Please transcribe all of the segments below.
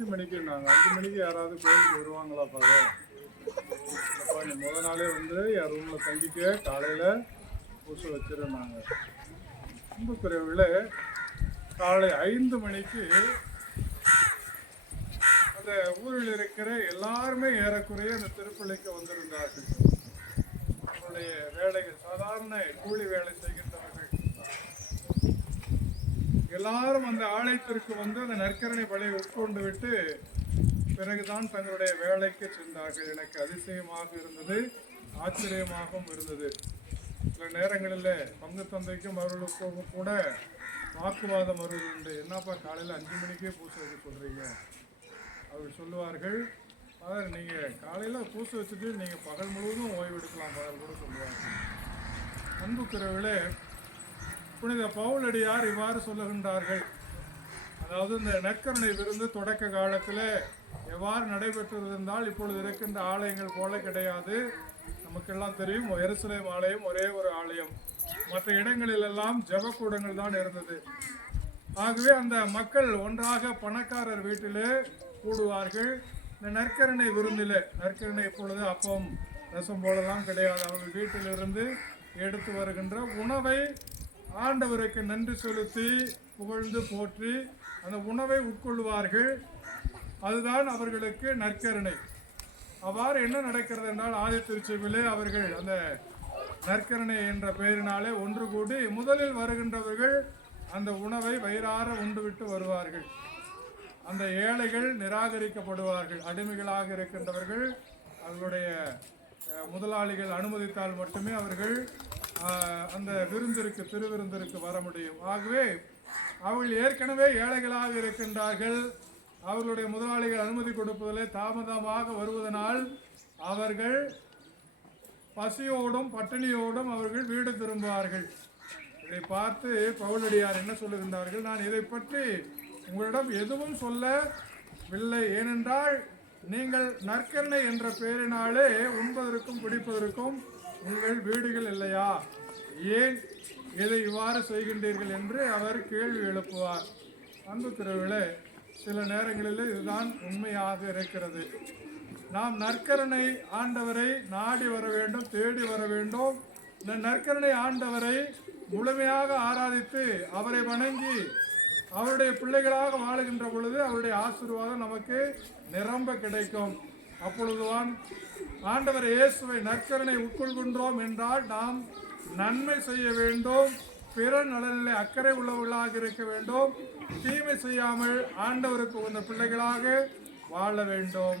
அஞ்சு மணிக்கு நாங்கள் அஞ்சு மணிக்கு யாராவது கோயிலுக்கு வருவாங்களா பாரு நீ முத நாளே வந்து என் ரூமில் தங்கிட்டு காலையில் பூசை வச்சிருந்தாங்க குறைவில் காலை ஐந்து மணிக்கு அந்த ஊரில் இருக்கிற எல்லாருமே ஏறக்குறைய அந்த திருப்பள்ளிக்கு வந்திருந்தார்கள். அவருடைய வேலைகள் சாதாரண கூலி வேலை செய்கிற எல்லாரும் அந்த ஆலயத்திற்கு வந்து அந்த நற்கரணை வலையை உட்கொண்டு விட்டு பிறகுதான் தங்களுடைய வேலைக்கு சென்றார்கள். எனக்கு அதிசயமாக இருந்தது ஆச்சரியமாகவும் இருந்தது. சில நேரங்களில் பங்கு தந்தைக்கும் அவர்களுக்கும் கூட வாக்குவாதம் வருவது உண்டு என்னப்பா காலையில் அஞ்சு மணிக்கே பூசை வைக்க சொல்கிறீங்க அவர் சொல்லுவார்கள் அதாவது நீங்கள் காலையில் பூசை வச்சுட்டு நீங்கள் பகல் முழுவதும் ஓய்வு எடுக்கலாம் ஃபாதர் கூட சொல்லுவார்கள். அன்புக்குறவுகளே புனித பவுலடியார் இவ்வாறு சொல்லுகின்றார்கள். அதாவது இந்த நற்கருணை விருந்து தொடக்க காலத்தில் எவ்வாறு நடைபெற்றிருந்தால் இப்பொழுது இருக்கின்ற ஆலயங்கள் போல கிடையாது. நமக்கெல்லாம் தெரியும் எருசலேம் ஆலயம் ஒரே ஒரு ஆலயம். மற்ற இடங்களிலெல்லாம் ஜெபக்கூடங்கள் தான் இருந்தது. ஆகவே அந்த மக்கள் ஒன்றாக பணக்காரர் வீட்டிலே கூடுவார்கள். இந்த நற்கரணை விருந்தில் நற்கரணை இப்பொழுது அப்பம் ரசம் போலலாம் கிடையாது. அவர்கள் வீட்டிலிருந்து எடுத்து வருகின்ற உணவை ஆண்டவருக்கு நன்றி செலுத்தி புகழ்ந்து போற்றி அந்த உணவை உட்கொள்வார்கள். அதுதான் அவர்களுக்கு நற்கருணை. அவ்வாறு என்ன நடக்கிறது என்றால் ஆதி திருச்செவிலே அவர்கள் அந்த நற்கருணை என்ற பெயரினாலே ஒன்று கூடி முதலில் வருகின்றவர்கள் அந்த உணவை வயிறார உண்டுவிட்டு வருவார்கள். அந்த ஏழைகள் நிராகரிக்கப்படுவார்கள். அடிமைகளாக இருக்கின்றவர்கள் அவர்களுடைய முதலாளிகள் அனுமதித்தால் மட்டுமே அவர்கள் அந்த விருந்திற்கு திருவிருந்திற்கு வர முடியும். ஆகவே அவர்கள் ஏற்கனவே ஏழைகளாக இருக்கின்றார்கள். அவர்களுடைய முதலாளிகள் அனுமதி கொடுப்பதிலே தாமதமாக வருவதனால் அவர்கள் பசியோடும் பட்டினியோடும் அவர்கள் வீடு திரும்புவார்கள். இதை பார்த்து பவுலடியார் என்ன சொல்லுகின்றார்கள்? நான் இதை பற்றி உங்களிடம் எதுவும் சொல்லவில்லை. ஏனென்றால் நீங்கள் நற்கருணை என்ற பெயரினாலே உண்பதற்கும் குடிப்பதற்கும் உங்கள் வீடுகள் இல்லையா? ஏன் இதை இவ்வாறு செய்கின்றீர்கள் என்று அவர் கேள்வி எழுப்புவார். அன்புக்குறவிலே சில நேரங்களில் இதுதான் உண்மையாக இருக்கிறது. நாம் நற்கரணை ஆண்டவரை நாடி வர வேண்டும் தேடி வர வேண்டும். இந்த நற்கரணை ஆண்டவரை முழுமையாக ஆராதித்து அவரை வணங்கி அவருடைய பிள்ளைகளாக வாழுகின்ற பொழுது அவருடைய ஆசீர்வாதம் நமக்கு நிரம்ப கிடைக்கும். அப்பொழுதுதான் ஆண்டவர் இயேசுவை நற்கரனை உட்கொள்கின்றோம் என்றால் நாம் நன்மை செய்ய வேண்டும் பிற நலனிலே அக்கறை உள்ளவர்களாக இருக்க வேண்டும் தீமை செய்யாமல் ஆண்டவருக்கு உகந்த பிள்ளைகளாக வாழ வேண்டும்.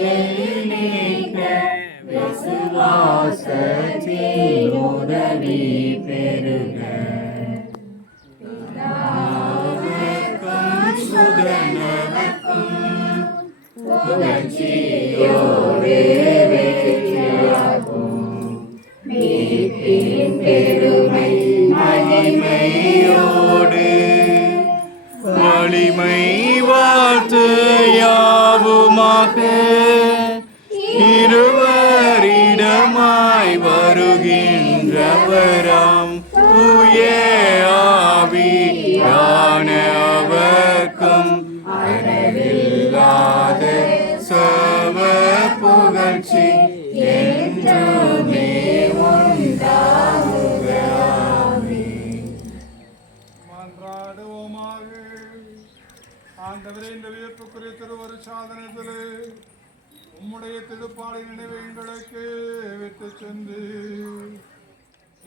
மகிமையோடு. வலிமை வாழ்த்து யாவுமாக. இருவரிடமாய் வருகின்றவராம். தூய ஆவியானவர்க்கும் அளவில்லாத சவ புகழ்ச்சி. சாதனத்திலே உம்முடைய திருப்பாலை நினைவை எங்களுக்கு விட்டு சென்று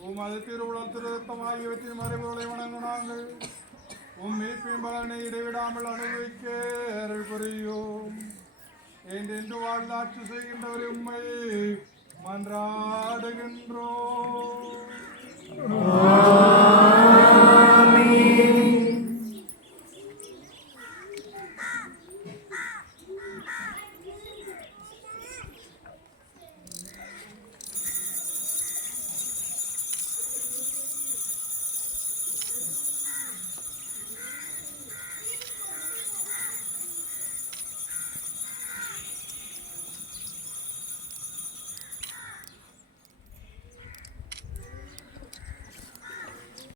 உமது திருவுடல் திருத்தம் ஆகியவற்றின் மறைவுகளை வணங்க நாங்கள். உம் மீட்பின் பலனை இடைவிடாமல் அனுபவிக்க அருள் புரியும். என்றென்று வாழ்ந்தாட்சி செய்கின்றவர் உண்மை மன்றாடுகின்றோம்.